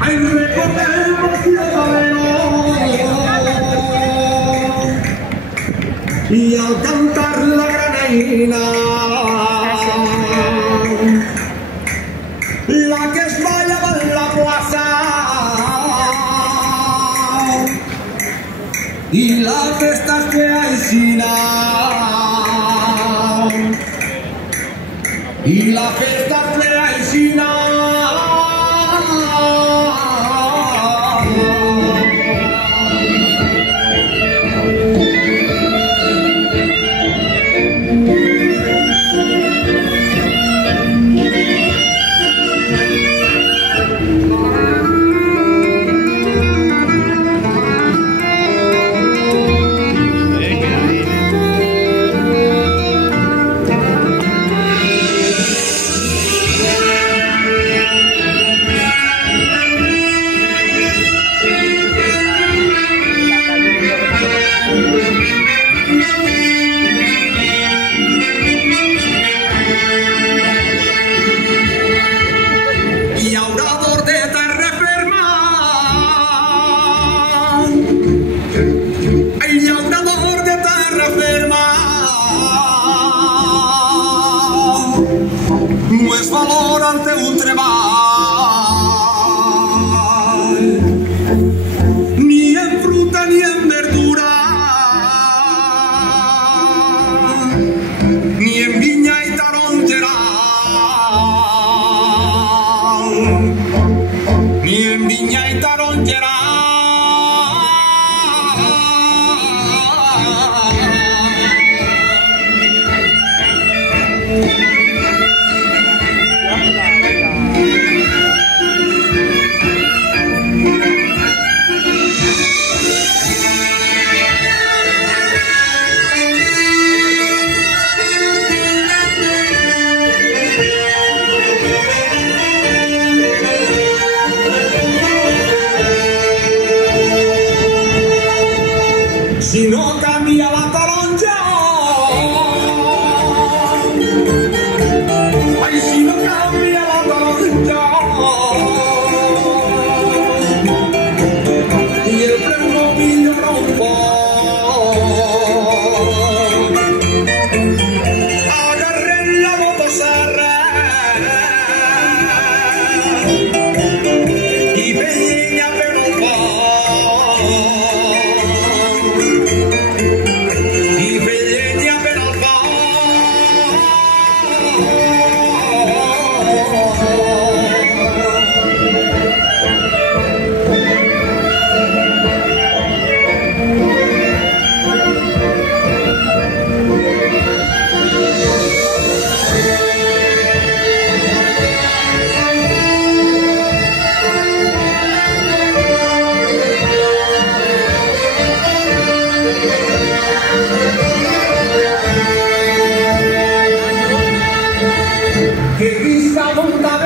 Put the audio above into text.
Ay, recordemos y al cantar la granadina, la que es ballaba en la plaza y las festas que hay Sina y las festas que hay Sina. No es valor ante un treball, ni en fruta ni en verdura, ni en viña y taronjera, ni en viña y taronjera. Si no cambia la taronja, ay, si no cambia la taronja, y el plenillo rompo, agarré la motosierra y veía pero que vista montada